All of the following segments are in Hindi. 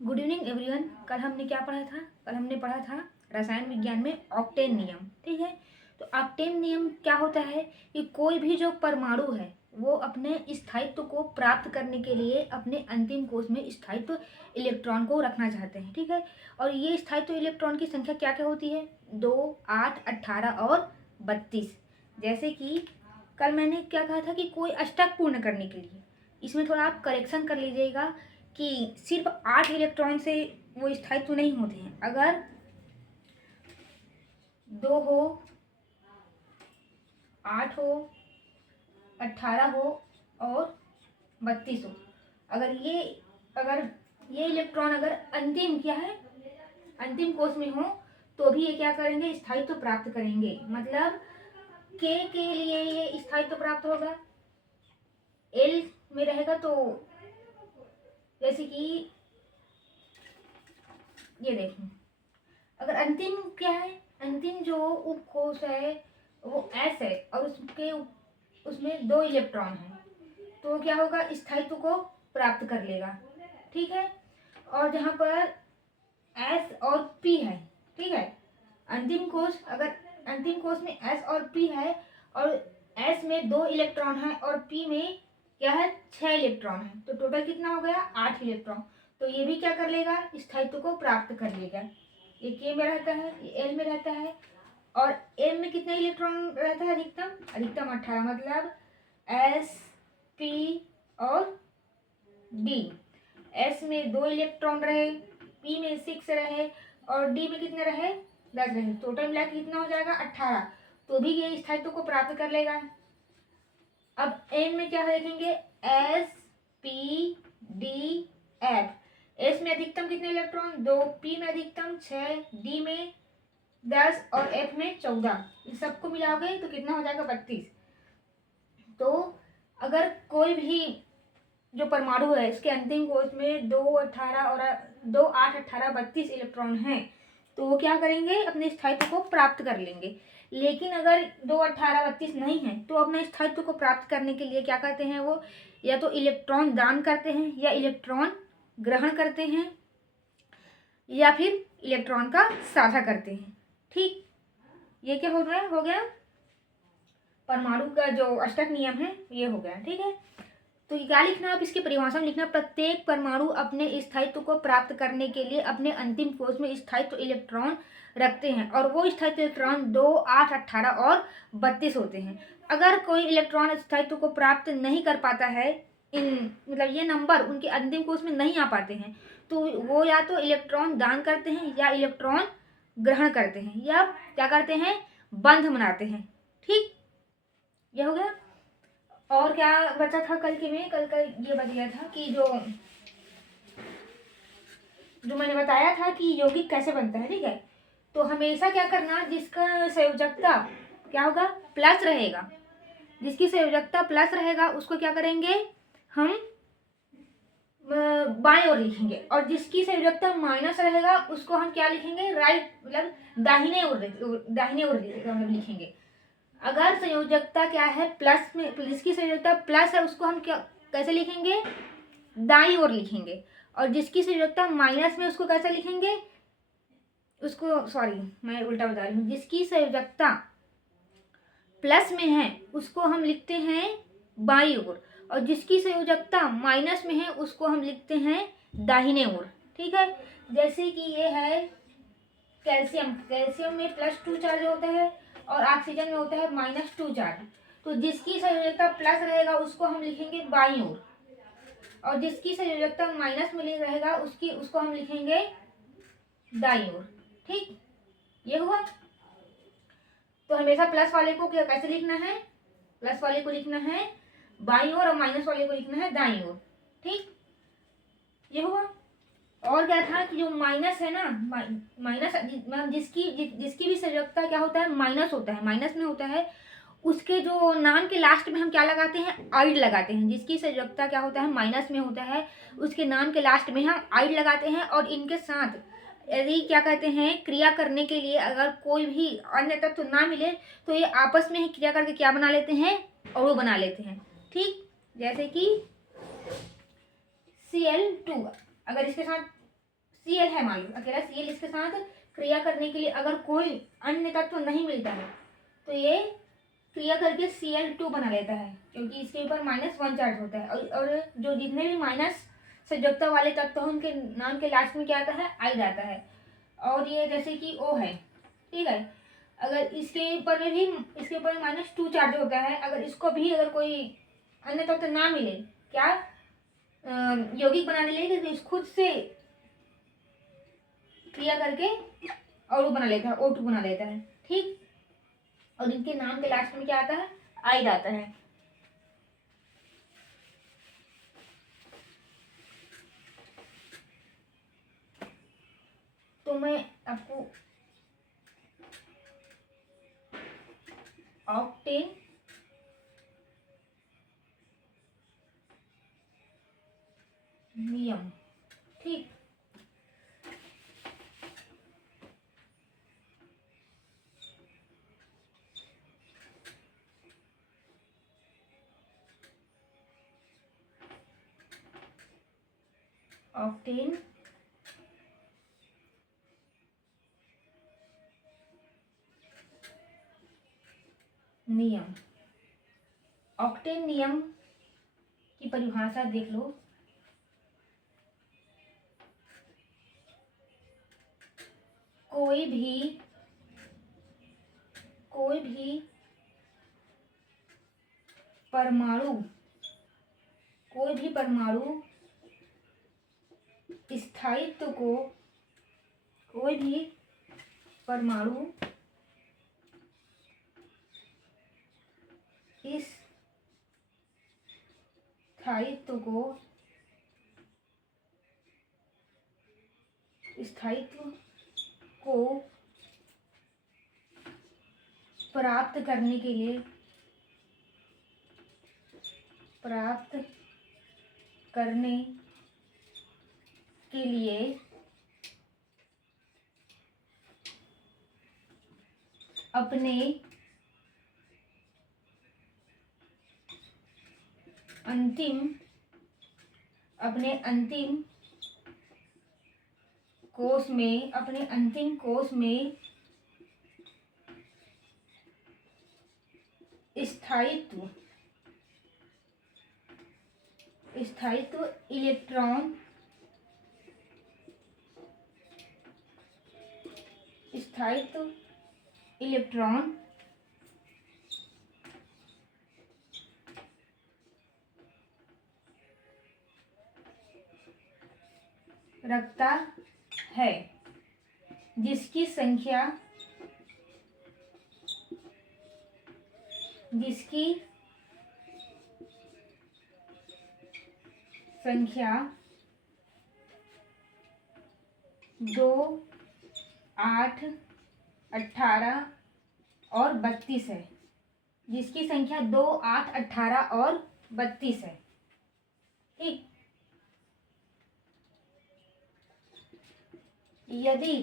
Good evening everyone. कल हमने क्या पढ़ा था? कल हमने पढ़ा था रसायन विज्ञान में ऑक्टेन नियम। ठीक है, तो ऑक्टेन नियम क्या होता है कि कोई भी जो परमाणु है वो अपने स्थायित्व को प्राप्त करने के लिए अपने अंतिम कोश में स्थायित्व इलेक्ट्रॉन को रखना चाहते हैं। ठीक है, और ये स्थायित्व इलेक्ट्रॉन की संख्या क्या क्या होती है? 2, 8, 18 और 32। जैसे कि कल मैंने क्या कहा था कि कोई अष्टक पूर्ण करने के लिए, इसमें थोड़ा आप करेक्शन कर लीजिएगा कि सिर्फ 8 इलेक्ट्रॉन से वो स्थायित्व नहीं होते हैं। अगर 2 हो, 8 हो, 18 हो और 32 हो, अगर ये इलेक्ट्रॉन अगर अंतिम क्या है, अंतिम कोश में हो, तो भी ये क्या करेंगे? स्थायित्व प्राप्त करेंगे। मतलब के लिए ये स्थायित्व प्राप्त होगा, एल में रहेगा। तो जैसे कि ये देखें, अगर अंतिम क्या है, अंतिम जो उपकोश है वो एस है और उसमें 2 इलेक्ट्रॉन है, तो क्या होगा? स्थायित्व को प्राप्त कर लेगा। ठीक है, और जहाँ पर एस और पी है, ठीक है, अंतिम कोश, अगर अंतिम कोश में एस और पी है और एस में 2 इलेक्ट्रॉन है और पी में क्या है? 6 इलेक्ट्रॉन है, तो टोटल कितना हो गया? 8 इलेक्ट्रॉन। तो ये भी क्या कर लेगा? स्थायित्व को प्राप्त कर लेगा। ये के में रहता है, ये एल में रहता है, और एम में कितने इलेक्ट्रॉन रहता है? अधिकतम 18। मतलब एस, पी और डी। एस में 2 इलेक्ट्रॉन रहे, पी में 6 रहे और डी में कितने रहे? 10 रहे। टोटल मिला के कितना हो जाएगा? 18। तो भी ये स्थायित्व को प्राप्त कर लेगा। अब एम में क्या देखेंगे? S, P, D, F. S में अधिकतम कितने इलेक्ट्रॉन? 2, पी में अधिकतम 6, डी में 10 और एफ में 14। इन सबको मिलाओगे तो कितना हो जाएगा? 32। तो अगर कोई भी जो परमाणु है इसके अंतिम कोश में 2, 18 और 2, 8, 18, 32 इलेक्ट्रॉन हैं, तो वो क्या करेंगे? अपने स्थायित्व को प्राप्त कर लेंगे। लेकिन अगर 2, 18, 32 नहीं है तो अपने स्थायित्व को प्राप्त करने के लिए क्या करते हैं? वो या तो इलेक्ट्रॉन दान करते हैं या इलेक्ट्रॉन ग्रहण करते हैं या फिर इलेक्ट्रॉन का साझा करते हैं। ठीक, ये क्या हो गया परमाणु का जो अष्टक नियम है, ये हो गया। ठीक है, तो क्या लिखना? आप इसकी परिभाषा में लिखना, प्रत्येक परमाणु अपने स्थायित्व को प्राप्त करने के लिए अपने अंतिम कोश में स्थायित्व इलेक्ट्रॉन रखते हैं और वो स्थायित्व इलेक्ट्रॉन 2, 8, 18 और 32 होते हैं। अगर कोई इलेक्ट्रॉन स्थायित्व को प्राप्त नहीं कर पाता है, मतलब ये नंबर उनके अंतिम कोश में नहीं आ पाते हैं, तो वो या तो इलेक्ट्रॉन दान करते हैं या इलेक्ट्रॉन ग्रहण करते हैं या क्या करते हैं? बंध बनाते हैं। ठीक, ये हो गया। और क्या बचा था कल के में? कल का ये बच गया था कि जो मैंने बताया था कि यौगिक कैसे बनता है। ठीक है, तो हमेशा क्या करना, जिसका संयोजकता क्या होगा? प्लस रहेगा। जिसकी संयोजकता प्लस रहेगा उसको क्या करेंगे? हम बाएं ओर लिखेंगे, और जिसकी संयोजकता माइनस रहेगा उसको हम क्या लिखेंगे? राइट, मतलब दाहिने ओर हम लिखेंगे। अगर संयोजकता क्या है? प्लस में, जिसकी संयोजकता प्लस है उसको हम क्या कैसे लिखेंगे? दाईं ओर लिखेंगे। और जिसकी संयोजकता माइनस में उसको कैसे लिखेंगे? उसको, सॉरी मैं उल्टा बता रही हूँ, जिसकी संयोजकता प्लस में है उसको हम लिखते हैं बाईं ओर, और जिसकी संयोजकता माइनस में है उसको हम लिखते हैं दाहिने ओर। ठीक है, जैसे कि ये है कैल्शियम। कैल्शियम में +2 चार्ज होता है और ऑक्सीजन में होता है -2 चार्ज। तो जिसकी संयोजकता प्लस रहेगा उसको हम लिखेंगे बाईं ओर, और जिसकी संयोजकता माइनस में रहेगा उसको हम लिखेंगे दाईं ओर। ठीक, ये हुआ। तो हमेशा प्लस वाले को क्या कैसे लिखना है? प्लस वाले को लिखना है बाईं ओर और माइनस वाले को लिखना है दाईं ओर। ठीक, ये हुआ। और क्या था कि जो माइनस है ना, माइनस जिसकी भी संयोजकता क्या होता है? माइनस होता है, माइनस में होता है, उसके जो नाम के लास्ट में हम क्या लगाते हैं? आइड लगाते हैं। जिसकी संयोजकता क्या होता है? माइनस में होता है, उसके नाम के लास्ट में हम आइड लगाते हैं। और इनके साथ यदि क्या कहते हैं, क्रिया करने के लिए अगर कोई भी अन्य तत्व ना मिले तो ये आपस में ही क्रिया करके क्या बना लेते हैं? अणु बना लेते हैं। ठीक, जैसे कि Cl2 अगर इसके साथ Cl है, मान लो अकेला Cl, इसके साथ क्रिया करने के लिए अगर कोई अन्य तत्व नहीं मिलता है तो ये क्रिया करके Cl2 बना लेता है, क्योंकि इसके ऊपर -1 चार्ज होता है। और जो जितने भी माइनस संयोजकता वाले तत्व हैं उनके नाम के लास्ट में क्या आता है, आइड आता है। और ये जैसे कि O है, ठीक है, अगर इसके ऊपर में भी -2 चार्ज होता है, अगर इसको भी अगर कोई अन्य तत्व ना मिले, क्या यौगिक बनाने लगे, तो इस खुद से क्रिया करके और बना लेता है, O2 बना लेता है, ठीक। और इनके नाम के लास्ट में क्या आता है, आइड आता है। तो मैं आपको ऑक्टेन नियम, ठीक, ऑक्टेन नियम। ऑक्टेन नियम की परिभाषा देख लो। कोई भी परमाणु स्थायित्व को कोई भी परमाणु इस स्थायित्व को प्राप्त करने के लिए अपने अंतिम कोश में स्थायित्व इलेक्ट्रॉन रखता है, जिसकी संख्या दो, 8, 18 और 32 है। जिसकी संख्या 2, 8, 18 और 32 है, ठीक। यदि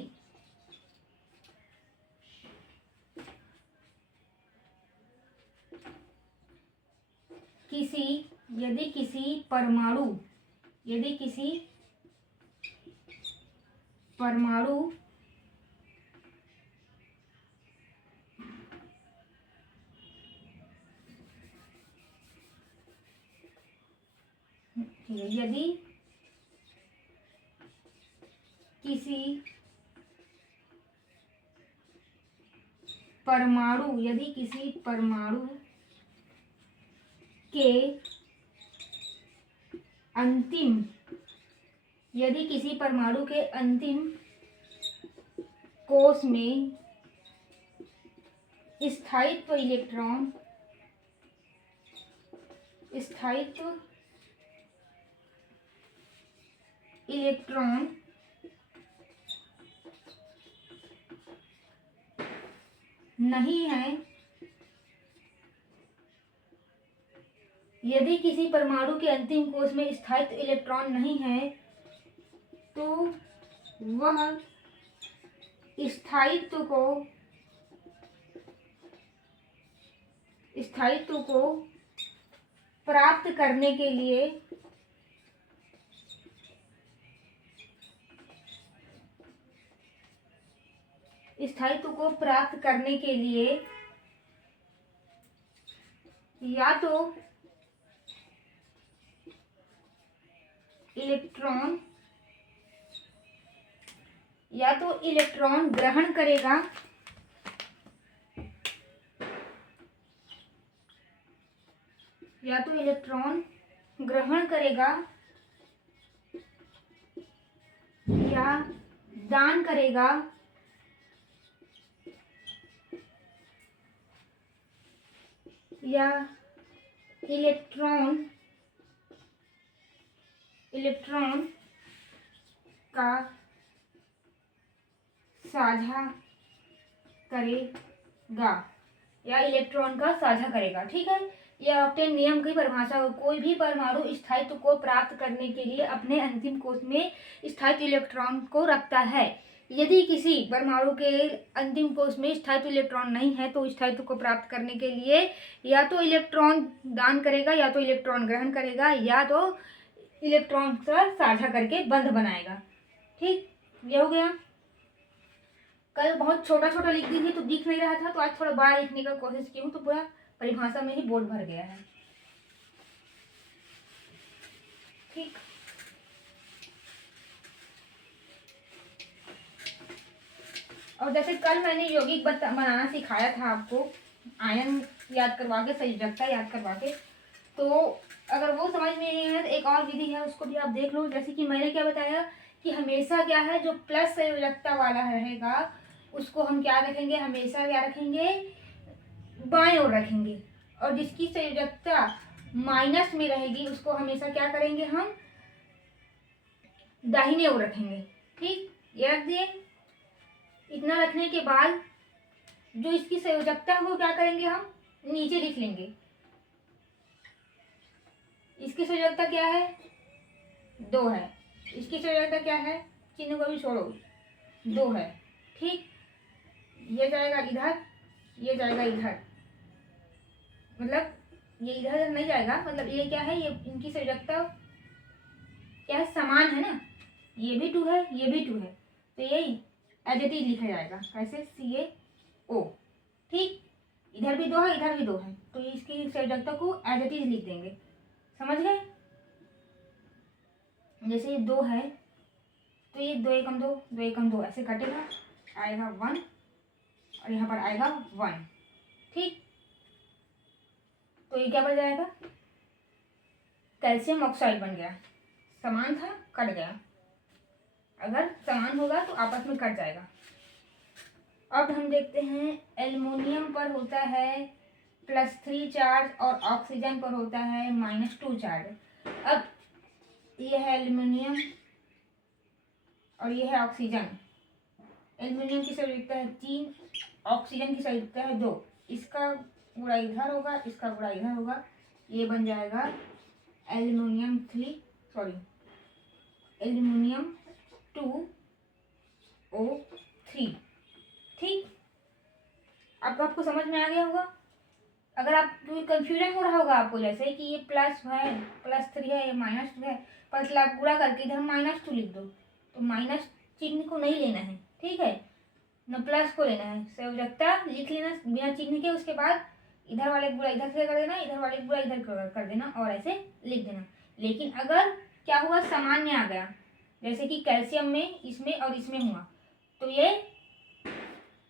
किसी परमाणु यदि किसी परमाणु के अंतिम कोश में स्थायित्व इलेक्ट्रॉन नहीं है, यदि किसी परमाणु के अंतिम कोश में स्थायित्व इलेक्ट्रॉन नहीं है तो वह स्थायित्व को प्राप्त करने के लिए स्थायित्व को प्राप्त करने के लिए या तो इलेक्ट्रॉन ग्रहण करेगा या दान करेगा या इलेक्ट्रॉन का साझा करेगा ठीक है। यह अपने नियम की परिभाषा हो। कोई भी परमाणु स्थायित्व को प्राप्त करने के लिए अपने अंतिम कोश में स्थायित्व इलेक्ट्रॉन को रखता है। यदि किसी परमाणु के अंतिम कोश में स्थायित्व इलेक्ट्रॉन नहीं है तो स्थायित्व को प्राप्त करने के लिए या तो इलेक्ट्रॉन दान करेगा या तो इलेक्ट्रॉन ग्रहण करेगा या तो इलेक्ट्रॉन का साझा करके बंध बनाएगा। ठीक, ये हो गया। कल बहुत छोटा छोटा लिख दी थी तो दिख नहीं रहा था, तो आज थोड़ा बड़ा लिखने का कोशिश की हूँ, तो पूरा परिभाषा में ही बोर्ड भर गया है। ठीक, और जैसे कल मैंने यौगिक बनाना सिखाया था आपको, आयन याद करवा के, संयोजकता याद करवा के, तो अगर वो समझ में नहीं है तो एक और विधि है, उसको भी आप देख लो। जैसे कि मैंने क्या बताया कि हमेशा क्या है, जो प्लस संयोजकता वाला रहेगा उसको हम क्या रखेंगे, हमेशा क्या रखेंगे, बाएं ओर रखेंगे, और जिसकी संयोजकता माइनस में रहेगी उसको हमेशा क्या करेंगे, हम दाहिने ओर रखेंगे। ठीक, ये रख दिए। इतना रखने के बाद जो इसकी संयोजकता है वो क्या करेंगे, हम नीचे लिख लेंगे। इसकी संयोजकता क्या है, 2 है। इसकी संयोजकता क्या है, चिन्ह को भी छोड़ो, 2 है। ठीक, ये जाएगा इधर, ये जाएगा इधर, मतलब ये इधर नहीं जाएगा, मतलब ये क्या है, ये इनकी संयोजकता क्या है, समान है ना, ये भी 2 है, ये भी 2 है, तो ये एज इट इज लिखा जाएगा। कैसे, CaO। ठीक, इधर भी 2 है, इधर भी 2 है, तो इसकी संयोजकता को एज इट इज लिख देंगे। समझ गए। जैसे ये 2 है तो ये 2 एकम 2, 2 एकम 2 ऐसे कटेगा, आएगा 1 और यहाँ पर आएगा 1। ठीक, तो ये क्या बन जाएगा, कैल्शियम ऑक्साइड बन गया। समान था, कट गया। अगर समान होगा तो आपस में कट जाएगा। अब हम देखते हैं, एल्युमिनियम पर होता है +3 चार्ज और ऑक्सीजन पर होता है -2 चार्ज। अब ये है एल्युमिनियम और ये है ऑक्सीजन। एल्युमिनियम की संयोजकता है 3, ऑक्सीजन की संयोजकता है 2। इसका गुणा इधर होगा, इसका गुणा इधर होगा, ये बन जाएगा एल्युमिनियम 2O3। ठीक, अब आपको समझ में आ गया होगा। अगर आप कंफ्यूजन हो रहा होगा आपको, जैसे कि ये प्लस है, +3 है, ये -2 है, पर आप गुणा करके इधर -2 लिख दो, तो माइनस चिन्ह को नहीं लेना है। ठीक है, न प्लस को लेना है। संयोजकता लिख लेना बिना चिन्ह के, उसके बाद इधर वाले गुणा इधर से कर देना, इधर वाले गुणा इधर कर देना और ऐसे लिख देना। लेकिन अगर क्या हुआ, सामान्य आ गया, जैसे कि कैल्शियम में इसमें और इसमें हुआ, तो ये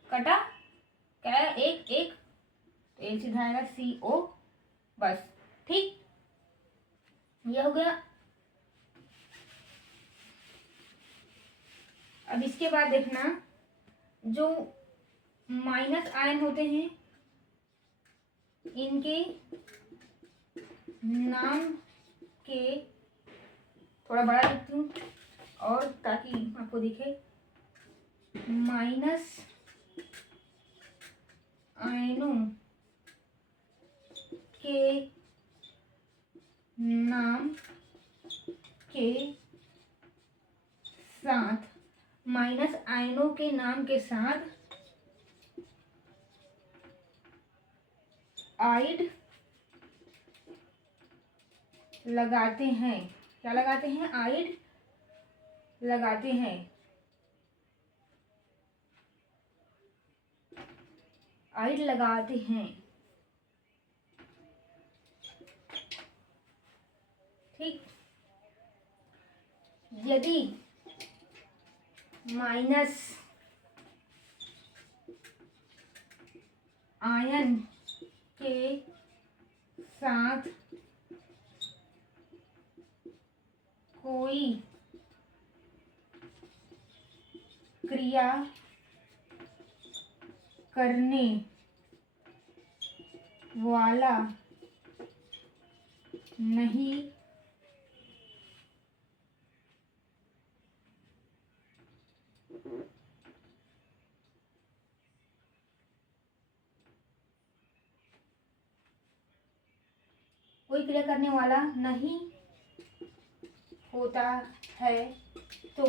कटा क्या, एक एक, तो एक सीधा आएगा CO बस। ठीक, ये हो गया। अब इसके बाद देखना, जो माइनस आयन होते हैं इनके नाम के, थोड़ा बड़ा लिखती हूँ और ताकि आपको दिखे, माइनस आयनों के नाम के साथ, माइनस आयनों के नाम के साथ आइड लगाते हैं। क्या लगाते हैं, आइड लगाते हैं। आइड लगाते हैं, ठीक, यदि माइनस आयन के साथ कोई क्रिया करने वाला नहीं कोई क्रिया करने वाला नहीं होता है तो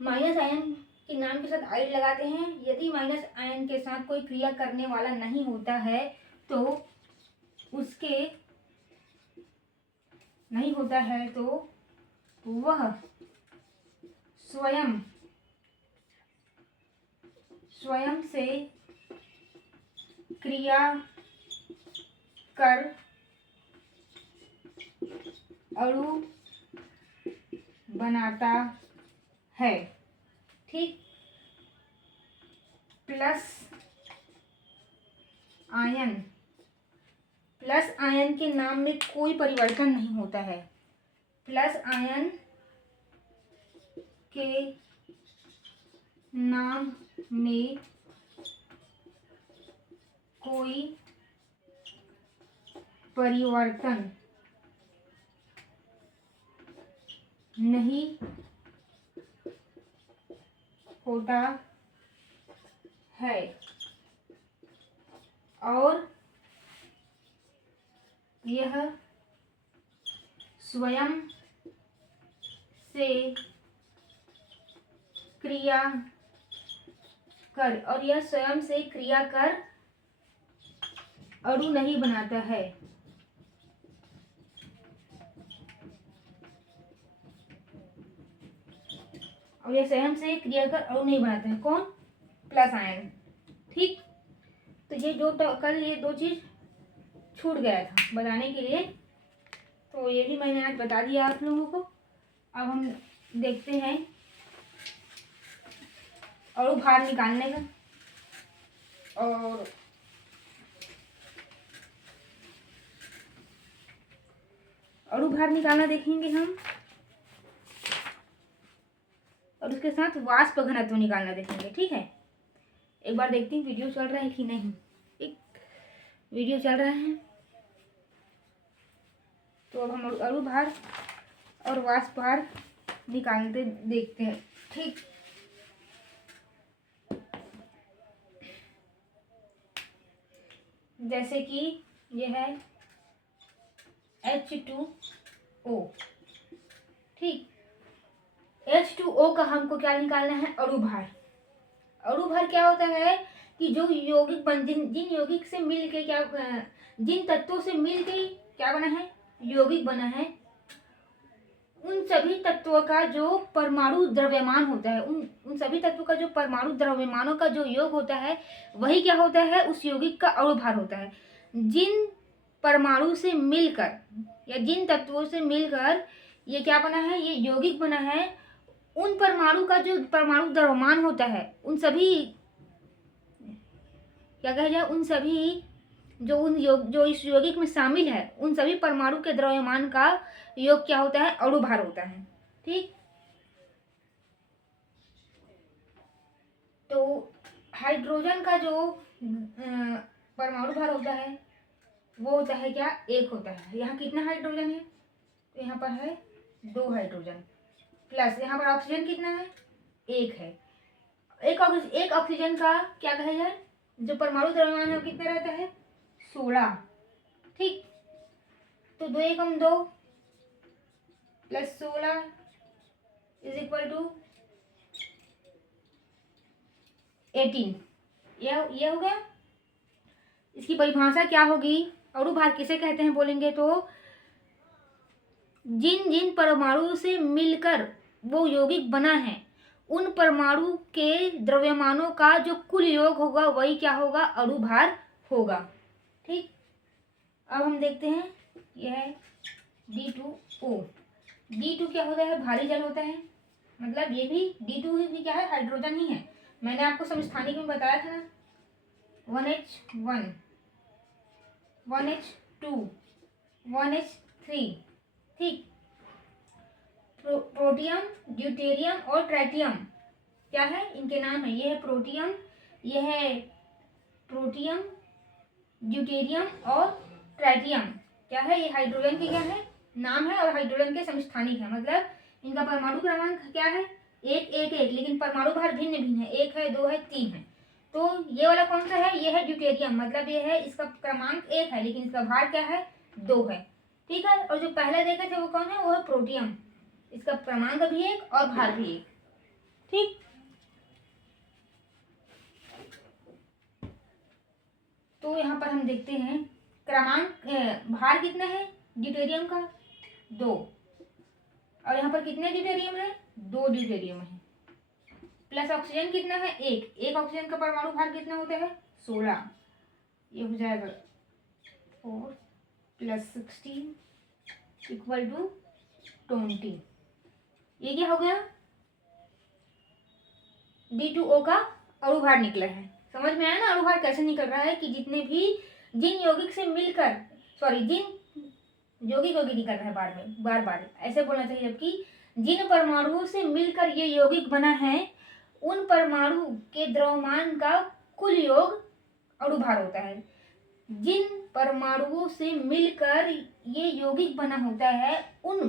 माइनस आयन के नाम के साथ आइड लगाते हैं। यदि माइनस आयन के साथ कोई क्रिया करने वाला नहीं होता है तो उसके नहीं होता है तो वह स्वयं से क्रिया कर अणु बनाता है, ठीक। प्लस आयन के नाम में कोई परिवर्तन नहीं होता है। प्लस आयन के नाम में कोई परिवर्तन नहीं होता है और यह स्वयं से क्रिया कर अणु नहीं बनाता है। और यह स्वयं से क्रिया कर अणु नहीं बनाता है। कौन? प्लस आयन, ठीक। तो ये जो कल ये दो चीज छूट गया था बताने के लिए, तो ये भी मैंने आज बता दिया आप लोगों को। अब हम देखते हैं अणु भार निकालने का। और अणु भार निकालना देखेंगे हम, और उसके साथ वाष्प घनत्व निकालना देखेंगे, ठीक है। एक बार देखते हैं वीडियो चल रहा है कि नहीं। एक वीडियो चल रहा है, तो अब हम अणु भार और वाष्प भार निकालते देखते हैं, ठीक। जैसे कि यह है H2O, ठीक। H2O का हमको क्या निकालना है? अणु भार। अणु भार क्या होता है कि जो यौगिक जिन यौगिक से मिल के क्या, जिन तत्वों से मिल के क्या बना है, यौगिक बना है, उन सभी तत्वों का जो परमाणु द्रव्यमान होता है, उन सभी तत्वों का जो परमाणु द्रव्यमानों का जो योग होता है, वही क्या होता है, उस यौगिक का अणु भार होता है। जिन परमाणु से मिलकर या जिन तत्वों से मिलकर ये क्या बना है, ये यौगिक बना है, उन परमाणु का जो परमाणु द्रव्यमान होता है, उन सभी क्या कहा जाए, उन सभी जो इस यौगिक में शामिल है, उन सभी परमाणु के द्रव्यमान का योग क्या होता है, अणु भार होता है, ठीक। तो हाइड्रोजन का जो परमाणु भार होता है वो होता है क्या, 1 होता है। यहाँ कितना हाइड्रोजन है, तो यहाँ पर है 2 हाइड्रोजन, प्लस यहाँ पर ऑक्सीजन कितना है, 1 है। एक ऑक्सीजन का क्या कहा जाए, जो परमाणु द्रव्यमान है वो कितना रहता है, 16, ठीक। तो 2 एकम 2 प्लस 16 इज इक्वल टू 18। यह हो गया। इसकी परिभाषा क्या होगी, अणु भार किसे कहते हैं बोलेंगे तो जिन जिन परमाणु से मिलकर वो यौगिक बना है, उन परमाणु के द्रव्यमानों का जो कुल योग होगा वही क्या होगा, अणुभार होगा। ठीक, अब हम देखते हैं यह D2O। D2 क्या होता है, भारी जल होता है, मतलब ये भी D2 भी क्या है, हाइड्रोजन ही है। मैंने आपको समस्थानिक में बताया था ना, 1H1 1H2 1H3। ठीक, प्रोटियम, ड्यूटेरियम और ट्राइटियम क्या है, इनके नाम है। ये है प्रोटियम, ये है प्रोटियम, ड्यूटेरियम और ट्राइटियम। क्या है, ये हाइड्रोजन के क्या है, नाम है, और हाइड्रोजन के समस्थानिक है। मतलब इनका परमाणु क्रमांक क्या है, 111, लेकिन परमाणु भार भिन्न भिन्न है, 1 है, 2 है, 3 है। तो ये वाला कौन सा है, ये है ड्यूटेरियम, मतलब ये है, इसका क्रमांक 1 है, लेकिन इसका भार क्या है, 2 है। ठीक है, और जो पहले देखे थे वो कौन है, वो है प्रोटियम, इसका क्रमांक भी 1 और भार भी 1। ठीक, तो यहाँ पर हम देखते हैं क्रमांक, भार कितना है ड्यूटेरियम का, 2, और यहाँ पर कितने ड्यूटेरियम है, 2 ड्यूटेरियम है, प्लस ऑक्सीजन कितना है, 1 ऑक्सीजन का परमाणु भार कितना होता है, 16। ये हो जाएगा 4 + 16 = 20। ये क्या हो गया, D2O का अणुभार निकला है। समझ में आया ना अणुभार कैसे निकल रहा है, कि जितने भी जिन यौगिक से मिलकर, जिन यौगिक निकल रहा है बार बार ऐसे बोलना चाहिए, जबकि जिन परमाणुओं से मिलकर ये यौगिक बना है उन परमाणु के द्रव्यमान का कुल योग अणुभार होता है। जिन परमाणुओं से मिलकर ये यौगिक बना होता है उन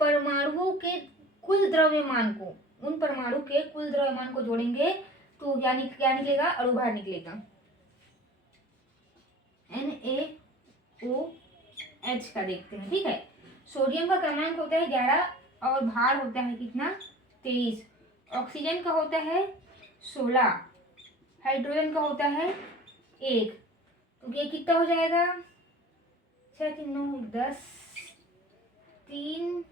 परमाणुओं के कुल द्रव्यमान को, उन परमाणु के कुल द्रव्यमान को जोड़ेंगे तो क्या निकलेगा, अणुभार निकलेगा। NaOH का देखते हैं। ठीक है, सोडियम का क्रमांक होता है 11 और भार होता है कितना, 23। ऑक्सीजन का होता है 16, हाइड्रोजन का होता है 1। तो ये कितना हो जाएगा, 6 3 9 10, 3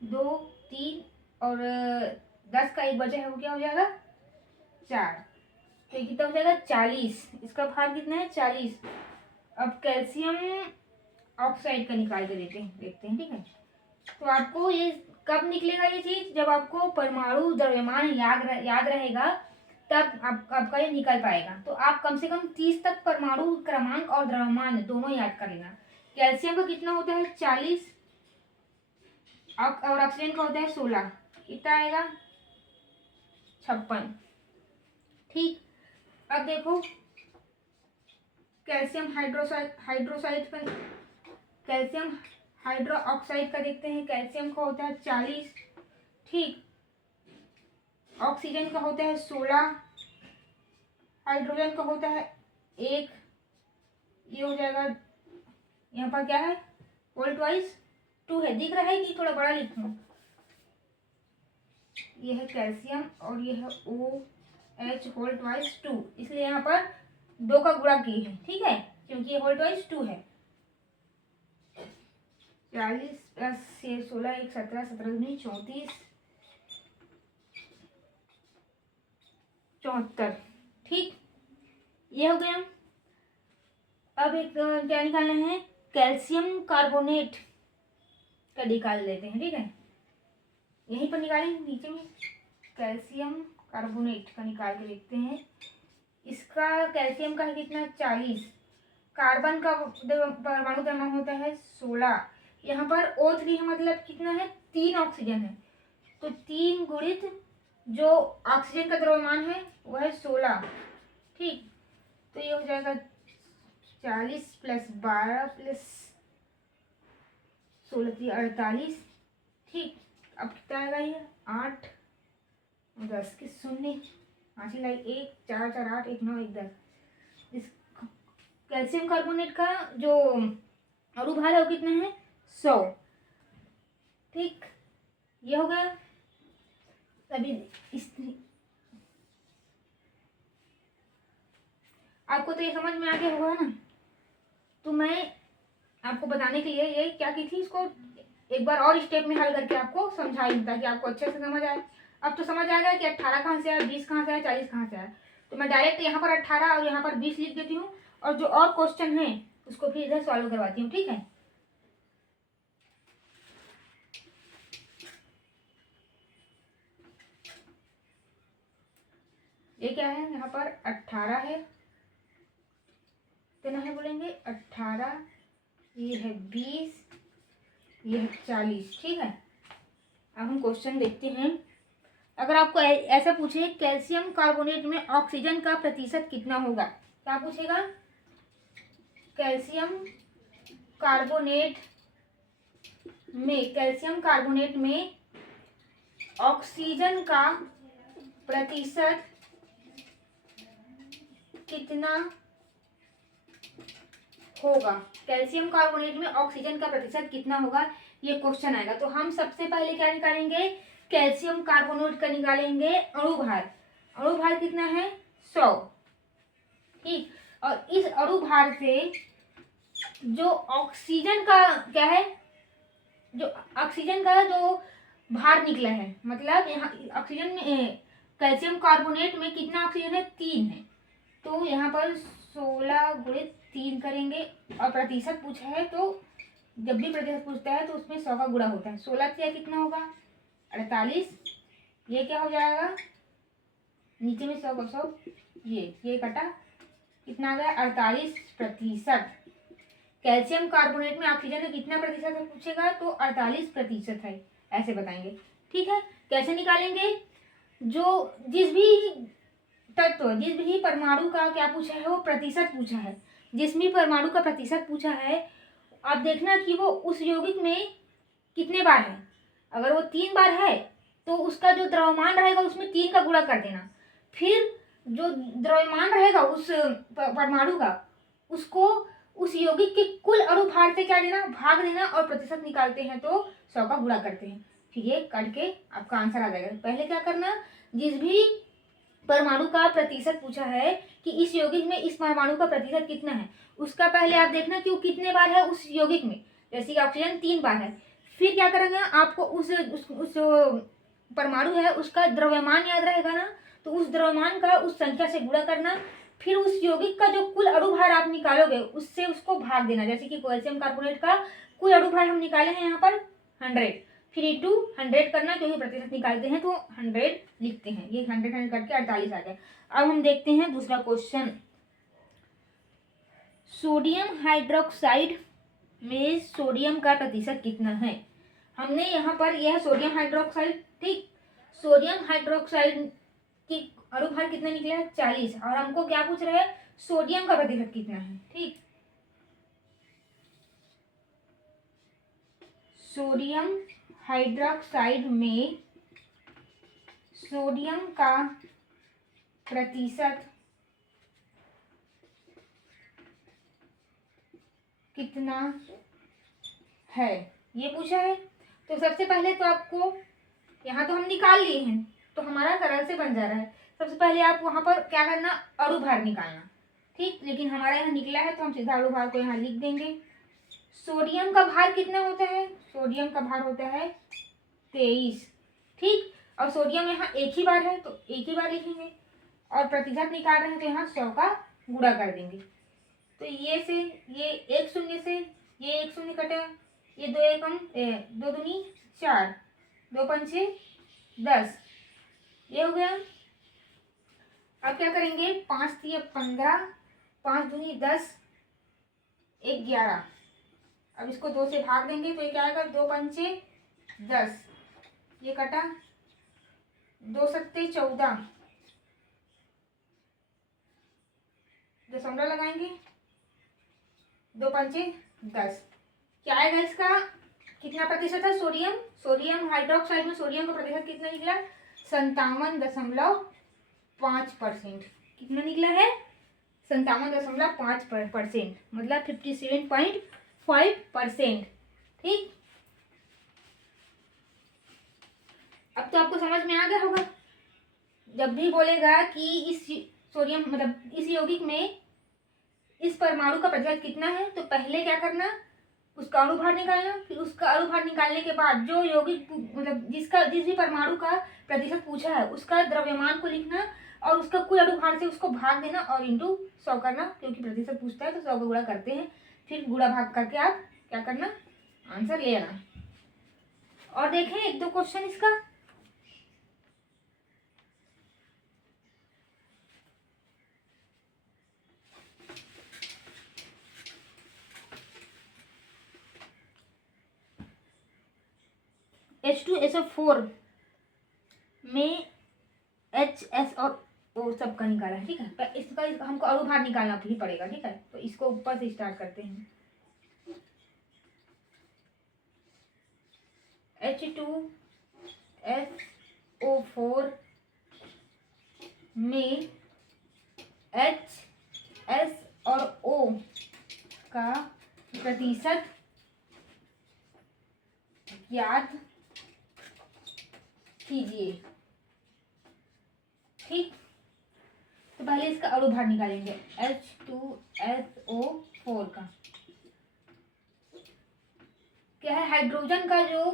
2 3 और 10 का 1 बचा है, वो क्या हो जाएगा, 4। तो ये कितना हो जाएगा, 40। इसका भार कितना है, 40। अब कैल्शियम ऑक्साइड का निकाल के देखते हैं। ठीक है, तो आपको ये कब निकलेगा ये चीज, जब आपको परमाणु द्रव्यमान याद रहेगा, तब आपका ये निकल पाएगा। तो आप कम से कम 30 तक परमाणु क्रमांक और द्रव्यमान दोनों याद कर लेना। कैल्शियम का कितना होता है, 40, और ऑक्सीजन का होता है 16, कितना आएगा, 56। ठीक, अब देखो कैल्शियम हाइड्रोक्साइड का देखते हैं। कैल्शियम का होता है 40, ठीक, ऑक्सीजन का होता है 16, हाइड्रोजन का होता है 1। ये हो जाएगा, यहाँ पर क्या है, होल ट्वाइस 2 है, दिख रहा है कि थोड़ा बड़ा लिखूं, ये है कैल्शियम और ये है OH होल ट्वाइस 2, इसलिए यहाँ पर 2 का गुणा किए हैं। ठीक है, क्योंकि ये होल ट्वाइस 2 है। 40 + 16 1 17 17 दूनी 34 74। ठीक, ये हो गया। अब एक क्या निकालना है, कैल्शियम कार्बोनेट का निकाल लेते हैं। ठीक है, यहीं पर निकालेंगे नीचे में, कैल्शियम कार्बोनेट का निकाल के देखते हैं। इसका कैल्शियम का है कितना, 40, कार्बन का परमाणु क्रमांक होता है 16, यहाँ पर O3 है, मतलब कितना है, 3 ऑक्सीजन है, तो 3 गुणित जो ऑक्सीजन का द्रव्यमान है वो है 16। ठीक, तो ये हो जाएगा 40 + 12 + 16 48। ठीक, अब कितना आएगा, ये 8 10 के 0 5 लाई 1 4 4 8 1 9 1 10। इस कैल्शियम कार्बोनेट का जो अणुभार है वो कितना है, 100। ठीक, ये हो गया। अभी इस आपको तो ये समझ में आ गया होगा ना, तो मैं आपको बताने के लिए ये क्या की थी, इसको एक बार और स्टेप में हल करके आपको समझाई ताकि आपको अच्छे से समझ आए। अब तो समझ आ गया कि 18 कहाँ से आया, 20 कहाँ से आया, 40 कहाँ से आया। तो मैं डायरेक्ट यहाँ पर 18 और यहाँ पर 20 लिख देती हूँ और जो और क्वेश्चन है उसको फिर इधर सॉल्व करवाती हूँ, ठीक है। ये क्या है, यहाँ पर 18 है, कितना है बोलेंगे 18, ये है 20, ये है 40, ठीक है। अब हम क्वेश्चन देखते हैं। अगर आपको ऐसा पूछे कैल्शियम कार्बोनेट में ऑक्सीजन का प्रतिशत कितना होगा, क्या पूछेगा, कैल्शियम कार्बोनेट में ऑक्सीजन का प्रतिशत कितना होगा, कैल्शियम कार्बोनेट में ऑक्सीजन का प्रतिशत कितना होगा, ये क्वेश्चन आएगा। तो हम सबसे पहले क्या निकालेंगे, कैल्शियम कार्बोनेट का निकालेंगे अणुभार। अणुभार कितना है 100, ठीक। और इस अणुभार से जो ऑक्सीजन का क्या है, जो ऑक्सीजन का जो भार निकला है, मतलब यहाँ ऑक्सीजन में कैल्शियम कार्बोनेट में कितना ऑक्सीजन है 3 है, तो यहाँ पर 16 गुणित 3 करेंगे। और प्रतिशत पूछा है तो जब भी प्रतिशत पूछता है तो उसमें 100 का गुणा होता है। 16 से कितना होगा 48, ये क्या हो जाएगा नीचे में 100 का 100, ये कटा, कितना आ गया 48%। कैल्शियम कार्बोनेट में ऑक्सीजन का कितना प्रतिशत है पूछेगा तो 48% है, ऐसे बताएंगे, ठीक है। कैसे निकालेंगे, जो जिस भी तत्व, जिस भी परमाणु का क्या पूछा है वो प्रतिशत पूछा है, जिस भी परमाणु का प्रतिशत पूछा है, आप देखना कि वो उस यौगिक में कितने बार है। अगर वो 3 बार है तो उसका जो द्रव्यमान रहेगा उसमें 3 का गुणा कर देना, फिर जो द्रव्यमान रहेगा उस परमाणु का उसको उस यौगिक के कुल अणुभार से क्या देना, भाग देना, और प्रतिशत निकालते हैं तो 100 का गुणा करते हैं, फिर ये करके आपका आंसर आ जाएगा। पहले क्या करना, जिस भी परमाणु का प्रतिशत पूछा है कि इस यौगिक में इस परमाणु का प्रतिशत कितना है, उसका पहले आप देखना कि वो कितने बार है उस यौगिक में, जैसे कि ऑक्सीजन 3 बार है। फिर क्या करेंगे, आपको उस परमाणु है उसका द्रव्यमान याद रहेगा ना, तो उस द्रव्यमान का उस संख्या से गुणा करना, फिर उस यौगिक का जो कुल अणुभार आप निकालोगे उससे उसको भाग देना। जैसे कि कैल्शियम कार्बोनेट का कुल अणुभार हम निकाले हैं यहाँ पर 100, फिर इंटू 100 करना, क्योंकि प्रतिशत निकालते हैं तो 100 लिखते हैं, ये 100 करके 48 आ गया। अब हम देखते हैं दूसरा क्वेश्चन। सोडियम हाइड्रोक्साइड में सोडियम का प्रतिशत कितना है, हमने यहाँ पर यह सोडियम हाइड्रोक्साइड, ठीक, सोडियम हाइड्रोक्साइड की अणुभार कितना निकला है 40, और हमको क्या पूछ रहा है सोडियम का प्रतिशत कितना है, ठीक। सोडियम हाइड्रोक्साइड में सोडियम का प्रतिशत कितना है, ये पूछा है। तो सबसे पहले तो आपको यहाँ तो हम निकाल लिए हैं तो हमारा सरल से बन जा रहा है। सबसे पहले आप वहाँ पर क्या करना, अणुभार निकालना, ठीक, लेकिन हमारा यहाँ निकला है तो हम सीधा अणुभार को यहाँ लिख देंगे। सोडियम का भार कितना होता है, सोडियम का भार होता है 23, ठीक, और सोडियम यहाँ एक ही बार है तो एक ही बार लिखेंगे, और प्रतिशत निकाल रहे हैं तो यहाँ 100 का गुणा कर देंगे। तो ये से ये एक शून्य से ये एक शून्य कटा, ये 2 एकम 2 दूनी 4, 2 पंचे 10, ये हो गया। अब क्या करेंगे, 5 3 15, 5 दूनी 10, 1 11, अब इसको 2 से भाग देंगे तो ये क्या आएगा 2 पंचे 10, ये कटा, 2 सत्ते 14, दशमलव लगाएंगे, 2 पंचे 10, क्या आएगा इसका कितना प्रतिशत है, सोडियम हाइड्रोक्साइड में सोडियम का प्रतिशत कितना निकला 57.5%, कितना निकला है 57.5%, मतलब 57.5%, ठीक। अब तो आपको समझ में आ गया होगा, जब भी बोलेगा कि इस सोडियम मतलब इस यौगिक में इस परमाणु का प्रतिशत कितना है तो पहले क्या करना, उसका अणुभार निकालना, फिर उसका अणुभार निकालने के बाद जो यौगिक मतलब जिस भी परमाणु का प्रतिशत पूछा है उसका द्रव्यमान को लिखना और उसका कुल अणुभार से उसको भाग देना और इंटू 100 करना, क्योंकि प्रतिशत पूछता है तो 100 का गुणा करते हैं, फिर गुणा भाग करके आप क्या करना, आंसर ले आना। और देखें एक दो क्वेश्चन इसका। H2SO4 में HS और O सब का निकाला है, ठीक है। पर इसका हमको अणुभार निकालना भी पड़ेगा, ठीक है। तो इसको ऊपर से स्टार्ट करते हैं। H2SO4 में HS और O का प्रतिशत ज्ञात कीजिए, ठीक। तो पहले इसका अणुभार निकालेंगे H2SO4 का। क्या है, हाइड्रोजन का जो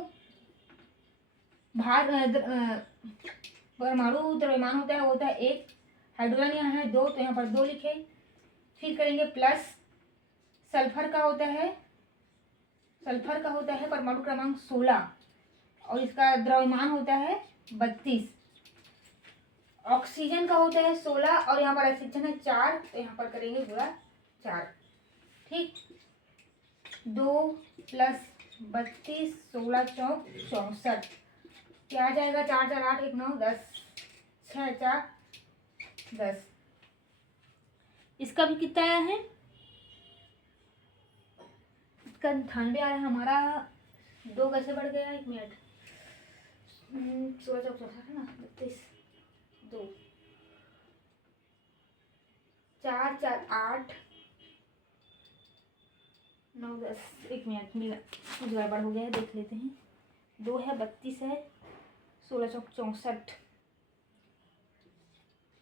भार परमाणु द्रव्यमान होता है वो होता है 1, हाइड्रोजन यहाँ है 2 तो यहाँ पर 2 लिखे। फिर करेंगे प्लस सल्फर का होता है परमाणु क्रमांक 16 और इसका द्रव्यमान होता है 32। ऑक्सीजन का होता है 16 और यहाँ पर ऑक्सीजन है 4 तो यहाँ पर करेंगे पूरा 4, ठीक। 2 + 32 16 चौक 64, क्या आ जाएगा, 4 4 8 1 9 10 6 4 10। इसका भी कितना आया है, इसका 98 आया है हमारा। 2 कैसे बढ़ गया, 1 मिनट, 16 चौक 64 है ना, 32 2 4 4 8 9 10, 1 मिनट मिला, कुछ गड़बड़ हो गया है, देख लेते हैं। 2 है 32 है 16 चौक 64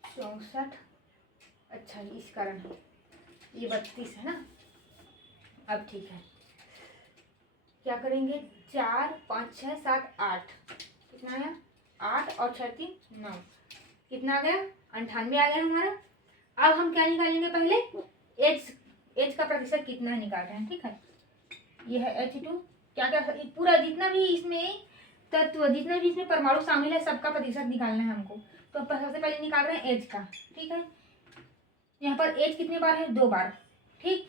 64, अच्छा इस कारण है ये 32 है ना। अब ठीक है, क्या करेंगे, 4 5 6 7 8, कितना आया, 8 और 6 3 9, कितना आ गया, 98 आ गया हमारा। अब हम क्या निकालेंगे, पहले एच का प्रतिशत कितना है निकाल रहे हैं, ठीक है। ये है H2, क्या क्या पूरा जितना भी इसमें तत्व, जितने भी इसमें परमाणु शामिल है सबका प्रतिशत निकालना है हमको। तो सबसे पहले निकाल रहे हैं H का, ठीक है। यहाँ पर H कितने बार है, 2 बार, ठीक।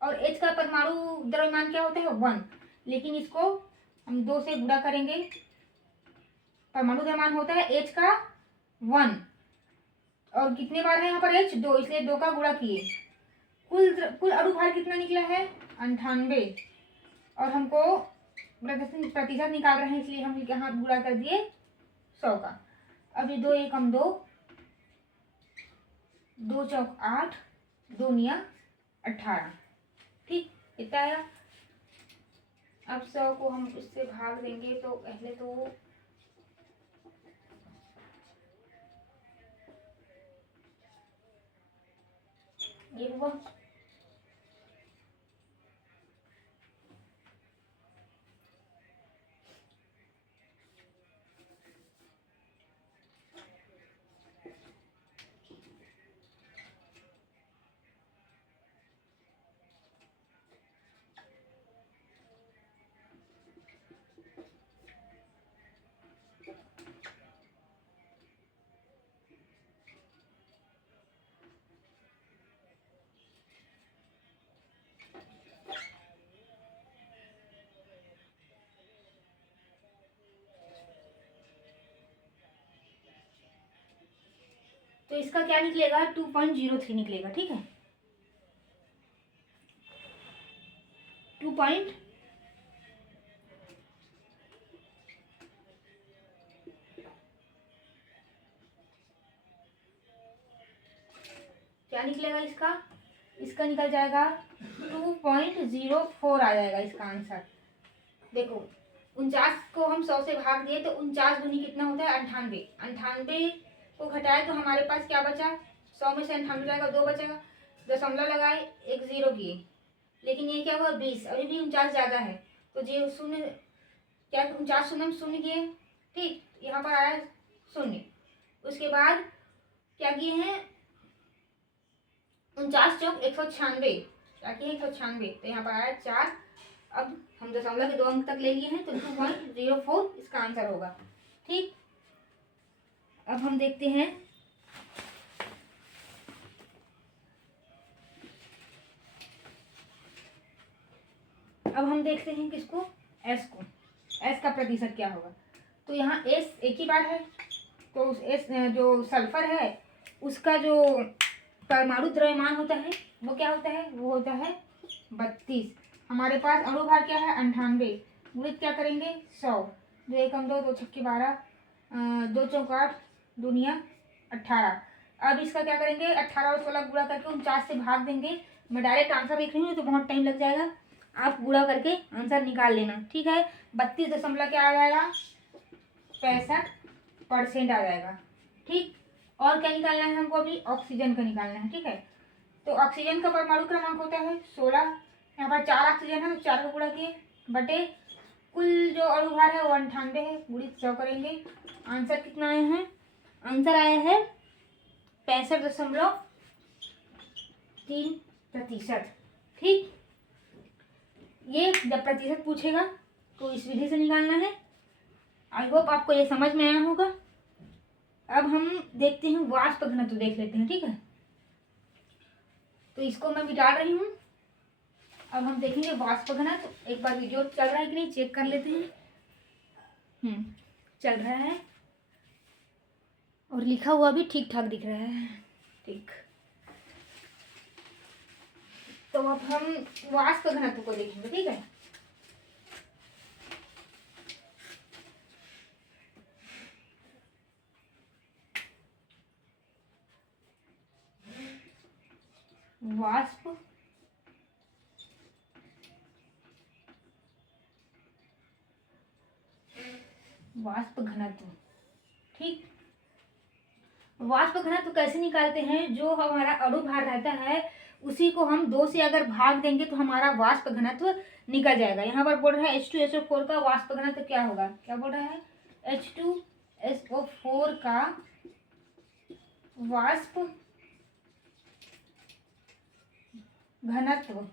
और H का परमाणु द्रव्यमान क्या होता है, 1, लेकिन इसको हम 2 से गुणा करेंगे। परमाणु द्रव्यमान होता है H का 1 और कितने बार है यहाँ पर H, 2, इसलिए 2 का गुणा किए। कुल अणुभार कितना निकला है, 98, और हमको प्रतिशत निकाल रहे हैं इसलिए हम यहाँ गुणा कर दिए 100 का। अब ये 2 1 हम 2 2 चौक 8 2 निया 18, ठीक, इतना आया। अब 100 को हम इससे भाग देंगे तो पहले तो ये हुआ, तो इसका क्या निकलेगा, 2.03 निकलेगा, ठीक है। 2 क्या निकलेगा इसका निकल जाएगा 2.04 आ जाएगा इसका आंसर। देखो 49 को हम 100 से भाग दिए तो 49 दूनी कितना होता है, 98। 98 को घटाए तो हमारे पास क्या बचा, 100 में से 98 जाएगा, 2 बचेगा, दशमलव लगाए 1 0 किए लेकिन ये क्या हुआ 20, अभी भी 49 ज़्यादा है, तो ये शून्य क्या 49 शून्य में शून्य किए, ठीक, यहाँ पर आया शून्य। उसके बाद क्या किए हैं 49 चौक 196, क्या किए 196, तो यहाँ पर आया 4। अब हम दशमलव के 2 अंक तक ले लिए हैं तो 2.04 इसका आंसर होगा, ठीक। अब हम देखते हैं किसको, एस को, एस का प्रतिशत क्या होगा। तो यहाँ एस एक ही बार है, तो उस एस जो सल्फर है उसका जो परमाणु द्रव्यमान होता है वो क्या होता है, वो होता है 32। हमारे पास अणुभार क्या है 98, गुणित क्या करेंगे 100, 2 एकम 2, 2 छक्के 12, 2 चौक 8, दुनिया 18। अब इसका क्या करेंगे 18 और 16 गुणा करके 49 से भाग देंगे। मैं डायरेक्ट आंसर लिख रही हूँ तो बहुत टाइम लग जाएगा, आप गुणा करके आंसर निकाल लेना, ठीक है। 32 दशमलव क्या आ जाएगा 65% आ जाएगा, ठीक। और क्या निकालना है हमको, अभी ऑक्सीजन का निकालना है, ठीक है। तो ऑक्सीजन का परमाणु क्रमांक होता है 16, यहाँ पर 4 ऑक्सीजन है तो 4 को गुणा किए बटे कुल जो अणुभार है वो 98 है, गुणित 100 करेंगे। आंसर कितना आया है, आंसर आया है 65.3%, ठीक। ये जब प्रतिशत पूछेगा तो इस विधि से निकालना है। आई होप आपको ये समझ में आया होगा। अब हम देखते हैं वाष्प घनत्व, देख लेते हैं, ठीक है। तो इसको मैं मिटा रही हूँ। अब हम देखेंगे वाष्प घनत्व, एक बार वीडियो चल रहा है कि नहीं चेक कर लेते हैं। चल रहा है और लिखा हुआ भी ठीक ठाक दिख रहा है, ठीक। तो अब हम वाष्प घनत्व को देखेंगे, ठीक है। वाष्प घनत्व, ठीक। वाष्प घनत्व कैसे निकालते हैं, जो हमारा अणुभार रहता है उसी को हम 2 से अगर भाग देंगे तो हमारा वाष्प घनत्व निकल जाएगा। यहाँ पर बोल रहा है H2SO4 का वाष्प घनत्व क्या होगा, क्या बोल रहा है H2SO4 का वाष्प घनत्व,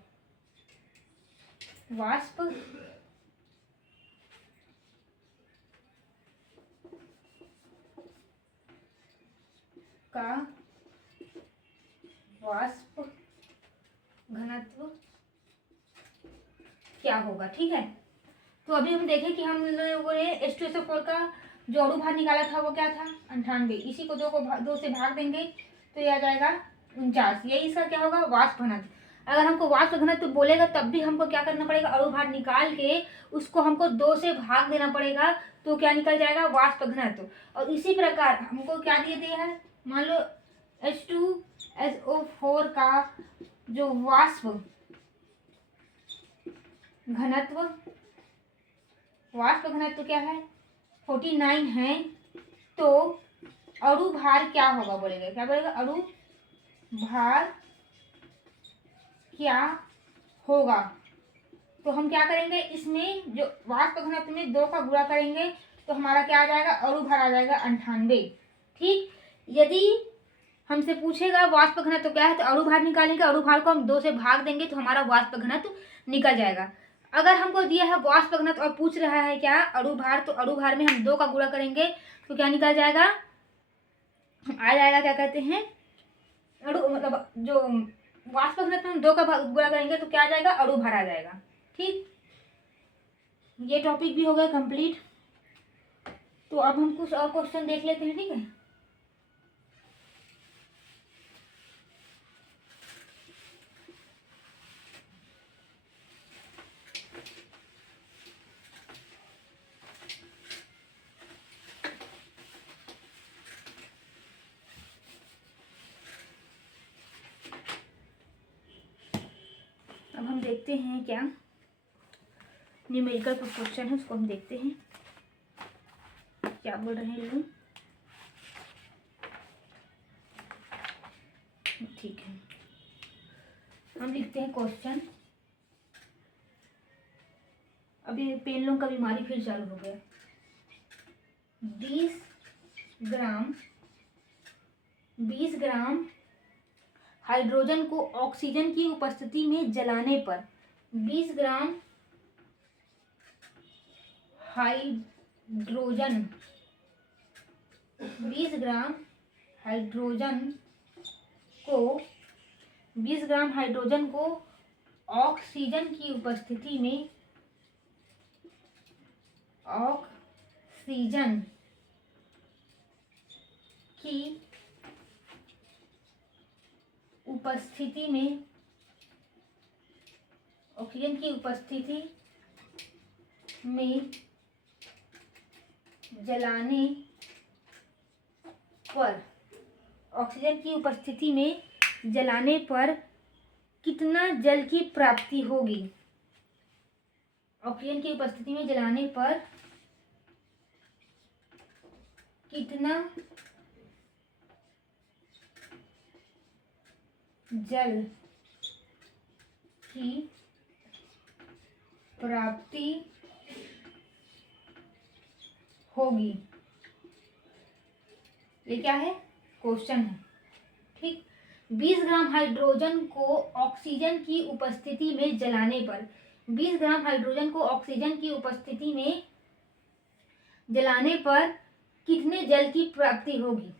वाष्प का वाष्प घनत्व क्या होगा, ठीक है। तो अभी हम देखें कि हम लोगों ने H2SO4 का जो अणुभार निकाला था वो क्या था 98, इसी को 2 से भाग देंगे तो ये आ जाएगा 49, यही इसका क्या होगा वाष्प घनत्व। अगर हमको वाष्प घनत्व बोलेगा तब भी हमको क्या करना पड़ेगा, अणुभार निकाल के उसको हमको 2 से भाग देना पड़ेगा, तो क्या निकल जाएगा वाष्प घनत्व। और इसी प्रकार हमको क्या दिए दिया है, मान लो H2SO4 का जो वाष्प घनत्व, वाष्प घनत्व क्या है 49 है, तो अणुभार क्या होगा बोलेगा, क्या बोलेगा अणुभार क्या होगा। तो हम क्या करेंगे, इसमें जो वाष्प घनत्व में 2 का गुणा करेंगे तो हमारा क्या आ जाएगा अणुभार आ जाएगा 98, ठीक। यदि हमसे पूछेगा वाष्प घनत्व क्या है तो अणुभार निकालेंगे, अणुभार को हम 2 से भाग देंगे तो हमारा वाष्प घनत्व निकल जाएगा। अगर हमको दिया है वाष्प घनत्व और पूछ रहा है क्या अणुभार, तो अणुभार में हम 2 का गुणा करेंगे तो क्या निकल जाएगा, आ जाएगा क्या कहते हैं अणु, मतलब जो वाष्प घनत्व में हम 2 का गुणा करेंगे तो क्या आ जाएगा अणुभार आ जाएगा, ठीक। ये टॉपिक भी हो गया कंप्लीट। तो अब हम कुछ और क्वेश्चन देख लेते हैं, ठीक है। अब हम देखते हैं क्या न्यूमेरिकल क्वेश्चन है, उसको हम देखते हैं क्या बोल रहे हैं लोग, ठीक है। हम लिखते हैं क्वेश्चन अभी पेनलों का बीमारी फिर चालू हो गया। 20 ग्राम हाइड्रोजन को ऑक्सीजन की उपस्थिति में जलाने पर 20 ग्राम हाइड्रोजन 20 ग्राम हाइड्रोजन को 20 ग्राम हाइड्रोजन को ऑक्सीजन की उपस्थिति में ऑक्सीजन की उपस्थिति में ऑक्सीजन की उपस्थिति में जलाने पर ऑक्सीजन की उपस्थिति में जलाने पर कितना जल की प्राप्ति होगी। ऑक्सीजन की उपस्थिति में जलाने पर कितना जल की प्राप्ति होगी। ये क्या है, क्वेश्चन है। ठीक, 20 ग्राम हाइड्रोजन को ऑक्सीजन की उपस्थिति में जलाने पर 20 ग्राम हाइड्रोजन को ऑक्सीजन की उपस्थिति में जलाने पर कितने जल की प्राप्ति होगी।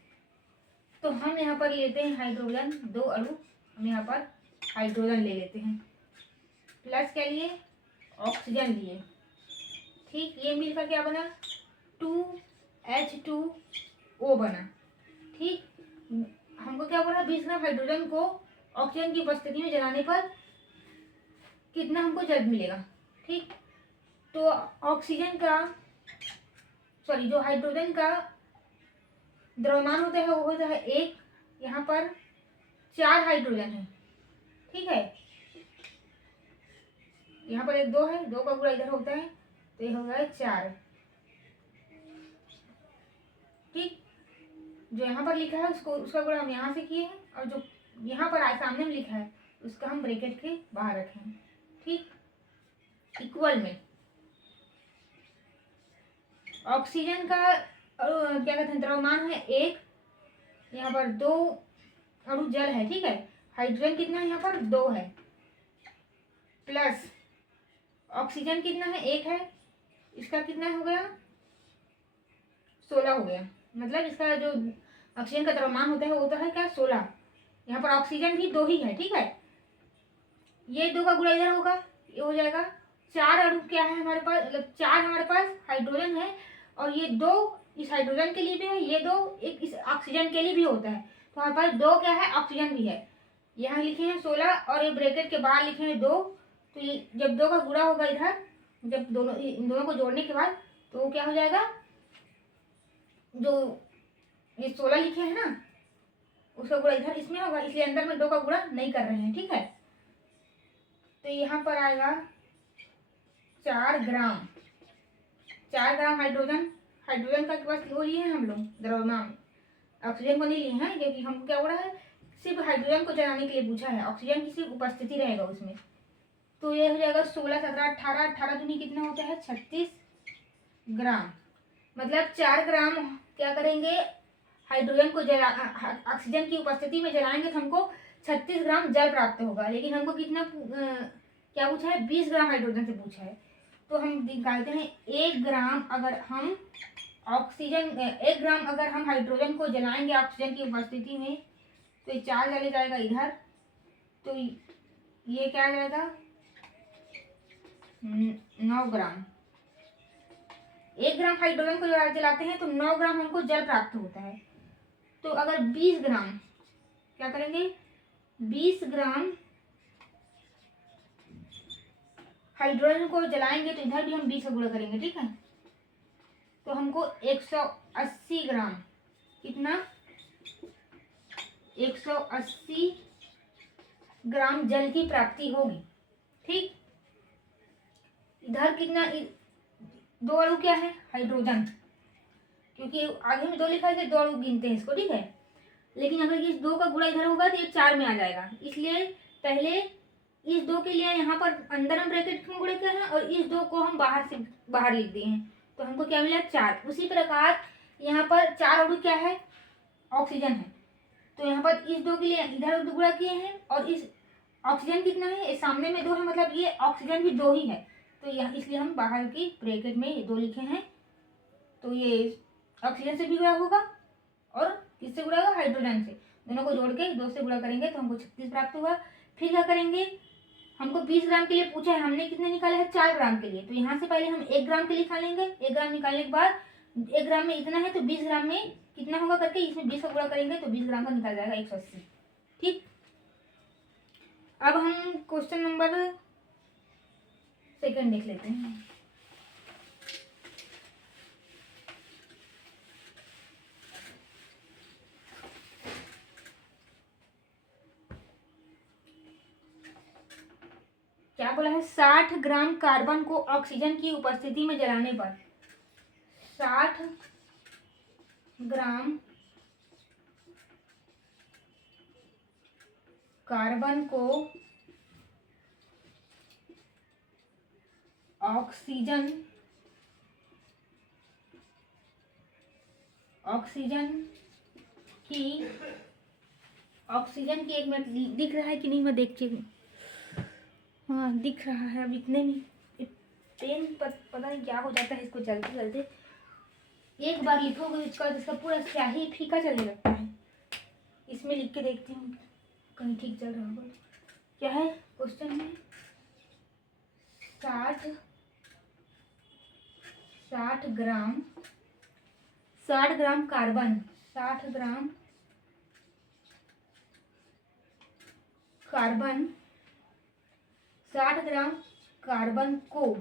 तो हम यहाँ पर लेते हैं हाइड्रोजन, 2 अणु हम यहाँ पर हाइड्रोजन ले लेते हैं, प्लस क्या लिए, ऑक्सीजन लिए। ठीक, ये मिलकर क्या बना, 2H2O बना। ठीक, हमको क्या बोला, 20 ग्राम हाइड्रोजन को ऑक्सीजन की उपस्थिति में जलाने पर कितना हमको जल मिलेगा। ठीक, तो ऑक्सीजन का जो हाइड्रोजन का द्रव्यमान होता है वो होता है 1, यहाँ पर 4 हाइड्रोजन है। ठीक है, यहाँ पर 1 2 है, 2 का गुणा इधर होता है तो ये हो गया 4। ठीक, जो यहाँ पर लिखा है उसका गुणा हम यहाँ से किए हैं, और जो यहाँ पर सामने में लिखा है उसका हम ब्रैकेट के बाहर रखे हैं। ठीक, इक्वल में ऑक्सीजन का क्या कहते हैं, द्रव्यमान है 1, यहाँ पर 2 अणु जल है। ठीक है, हाइड्रोजन कितना है, यहाँ पर 2 है, प्लस ऑक्सीजन कितना है, 1 है, इसका कितना हो गया, 16 हो गया। मतलब इसका जो ऑक्सीजन का द्रव्यमान होता है वो होता है क्या, 16। यहाँ पर ऑक्सीजन भी 2 ही है। ठीक है, ये 2 का गुणा इधर होगा, ये हो जाएगा 4 अणु क्या है हमारे पास, मतलब 4 हमारे पास हाइड्रोजन है, और ये 2 इस हाइड्रोजन के लिए भी है, ये 2 एक इस ऑक्सीजन के लिए भी होता है। तो हमारे पास 2 क्या है, ऑक्सीजन भी है। यहाँ लिखे हैं 16 और ये ब्रैकेट के बाहर लिखे हैं 2। तो ये जब 2 का गुणा होगा इधर, जब इन दोनों को जोड़ने के बाद, तो वो क्या हो जाएगा, जो ये 16 लिखे हैं ना उसका गुणा इधर इसमें होगा, इसलिए अंदर में 2 का गुणा नहीं कर रहे हैं। ठीक है, तो यहाँ पर आएगा 4 ग्राम हाइड्रोजन का बस वो लिए हैं हम लोग द्रव्यमान, ऑक्सीजन को नहीं लिए हैं, क्योंकि हमको क्या हो रहा है, सिर्फ हाइड्रोजन को जलाने के लिए पूछा है, ऑक्सीजन की सिर्फ उपस्थिति रहेगा उसमें। तो ये हो जाएगा 16 17 18 18 दूनी कितना होता है, 36 ग्राम। मतलब 4 ग्राम क्या करेंगे, हाइड्रोजन को ऑक्सीजन की उपस्थिति में जलाएंगे तो हमको 36 ग्राम जल प्राप्त होगा। लेकिन हमको कितना क्या पूछा है, 20 ग्राम हाइड्रोजन से पूछा है। तो हम निकालते हैं 1 ग्राम अगर हम हाइड्रोजन को जलाएंगे ऑक्सीजन की उपस्थिति में, तो ये 4 चले जाएगा इधर, तो ये क्या आ जाएगा, 9 ग्राम। 1 ग्राम हाइड्रोजन को जलाते हैं तो 9 ग्राम हमको जल प्राप्त होता है। तो अगर 20 ग्राम क्या करेंगे, 20 ग्राम हाइड्रोजन को जलाएंगे तो इधर भी हम 20 का गुणा करेंगे। ठीक है, तो हमको 180 ग्राम, कितना, 180 ग्राम जल की प्राप्ति होगी। ठीक, इधर कितना, 2 अणु क्या है, हाइड्रोजन, क्योंकि आगे में 2 लिखा है 2 अणु गिनते हैं इसको। ठीक है, लेकिन अगर ये 2 का गुणा इधर होगा तो ये 4 में आ जाएगा, इसलिए पहले इस 2 के लिए यहाँ पर अंदर हम ब्रैकेट में गुणे किए हैं और इस 2 को हम बाहर लिख दिए हैं, तो हमको क्या मिला 4। उसी प्रकार यहाँ पर 4 अणु क्या है, ऑक्सीजन है, तो यहाँ पर इस 2 के लिए इधर गुणा किए हैं और इस ऑक्सीजन कितना है, इस सामने में 2 है, मतलब ये ऑक्सीजन भी 2 ही है, तो यहाँ इसलिए हम बाहर की ब्रैकेट में ये 2 लिखे हैं। तो ये ऑक्सीजन से भी गुणा होगा और किससे गुणा होगा, हाइड्रोजन से। दोनों को जोड़ के 2 से गुणा करेंगे तो हमको 36 प्राप्त हुआ। फिर क्या करेंगे, हमको 20 ग्राम के लिए पूछा है, हमने कितने निकाला है 4 ग्राम के लिए, तो यहाँ से पहले हम 1 ग्राम के लिए निकालेंगे। 1 ग्राम निकालने के बाद 1 ग्राम में इतना है तो 20 ग्राम में कितना होगा करके इसमें 20 का गुणा करेंगे तो 20 ग्राम का निकल जाएगा 180। ठीक, अब हम क्वेश्चन नंबर 2 देख लेते हैं। क्या बोला है, 60 ग्राम कार्बन को ऑक्सीजन की उपस्थिति में जलाने पर 60 ग्राम कार्बन को ऑक्सीजन की एक मिनट दिख रहा है कि नहीं, मैं देख के, हाँ दिख रहा है। अब इतने में पेन पता नहीं क्या हो जाता है इसको चलते चलते, एक बार लिखोगे इसका पूरा स्याही फीका चलने लगता है। इसमें लिख के देखती हूँ कहीं ठीक चल रहा होगा। क्या है क्वेश्चन में, 60 ग्राम कार्बन, 60 ग्राम कार्बन को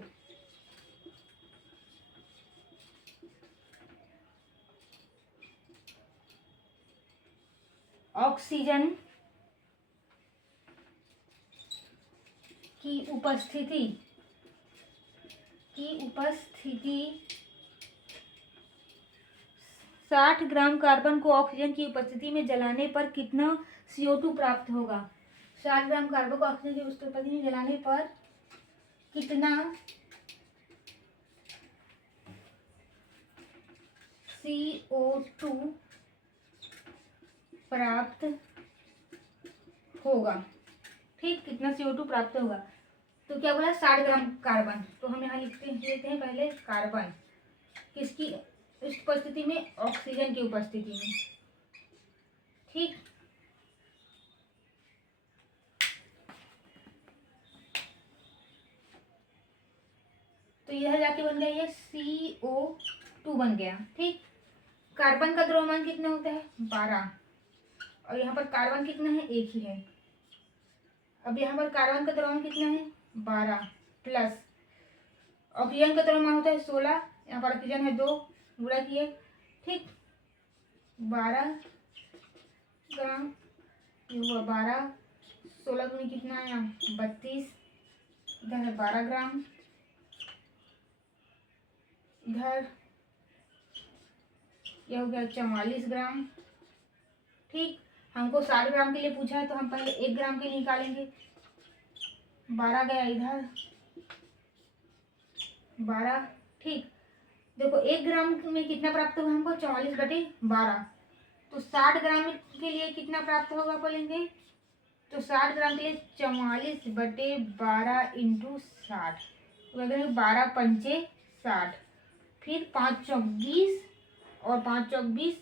ऑक्सीजन की उपस्थिति 60 ग्राम कार्बन को ऑक्सीजन की उपस्थिति में जलाने पर कितना CO2 प्राप्त होगा। 60 ग्राम कार्बन को ऑक्सीजन की उपस्थिति में जलाने पर कितना CO2 प्राप्त होगा। ठीक, कितना CO2 प्राप्त होगा, तो क्या बोला 60 ग्राम कार्बन, तो हम यहाँ लेते हैं पहले कार्बन किसकी उपस्थिति में, ऑक्सीजन की उपस्थिति में। ठीक, तो यह जाके बन गया ये CO2 बन गया। ठीक, कार्बन का द्रव्यमान कितना होता है 12, और यहाँ पर कार्बन कितना है, 1 ही है। अब यहाँ पर कार्बन का द्रव्यमान कितना है 12 प्लस ऑक्सीजन का द्रव्यमान होता है 16, यहाँ पर ऑक्सीजन है 2, गुणा किए। ठीक, 12 ग्राम हुआ 12, 16 गुनी कितना आया 32, इधर है 12 ग्राम, इधर यह हो गया 44 ग्राम। ठीक, हमको 60 ग्राम के लिए पूछा है तो हम पहले 1 ग्राम के लिए निकालेंगे। 12 गया इधर 12। ठीक, देखो 1 ग्राम में कितना प्राप्त होगा हमको 44/12, तो 60 ग्राम के लिए कितना प्राप्त होगा बोलेंगे, तो 60 ग्राम के लिए 44/12 इंटू 60, तो अगर 12 पंचे 60, फिर 5 चौक 20 और 5 चौक 20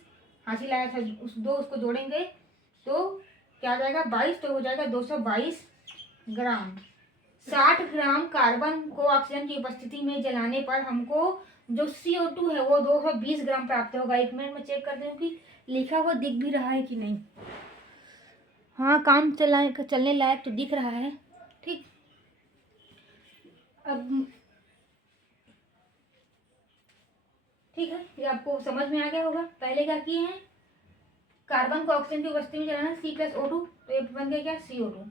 हासिल आया था उसको जोड़ेंगे तो क्या आ जाएगा 22, तो हो जाएगा 222 ग्राम। 60 ग्राम कार्बन को ऑक्सीजन की उपस्थिति में जलाने पर हमको जो CO2 है वो 220 ग्राम प्राप्त होगा। 1 मिनट में चेक करते हूँ कि लिखा हुआ दिख भी रहा है कि नहीं। हाँ, काम चलने लायक तो दिख रहा है। ठीक, अब ठीक है, ये आपको समझ में आ गया होगा। पहले क्या किए हैं, कार्बन को ऑक्सीजन की उपस्थिति में जलाना C+O2, तो ये बन गया क्या CO2।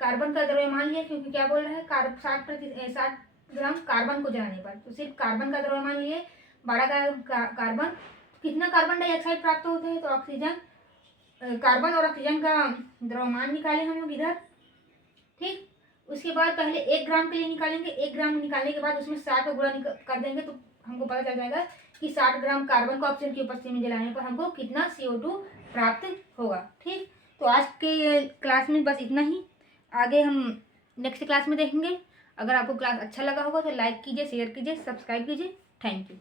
कार्बन का द्रव्यमान लिया क्योंकि क्या बोल रहा है 60 ग्राम कार्बन को जलाने पर, तो सिर्फ कार्बन का द्रव्यमान लिए 12 कार्बन, कितना कार्बन डाइऑक्साइड प्राप्त होता है, तो ऑक्सीजन, कार्बन और ऑक्सीजन का द्रव्यमान निकाले हम लोग इधर। ठीक, उसके बाद पहले 1 ग्राम के लिए निकालेंगे। 1 ग्राम निकालने के बाद उसमें 60 का गुणा कर देंगे तो हमको पता चल जाएगा कि 60 ग्राम कार्बन को ऑक्सीजन की उपस्थिति में जलाने पर हमको कितना CO2 प्राप्त होगा। ठीक, तो आज के क्लास में बस इतना ही। आगे हम नेक्स्ट क्लास में देखेंगे। अगर आपको क्लास अच्छा लगा होगा तो लाइक कीजिए, शेयर कीजिए, सब्सक्राइब कीजिए। Thank you.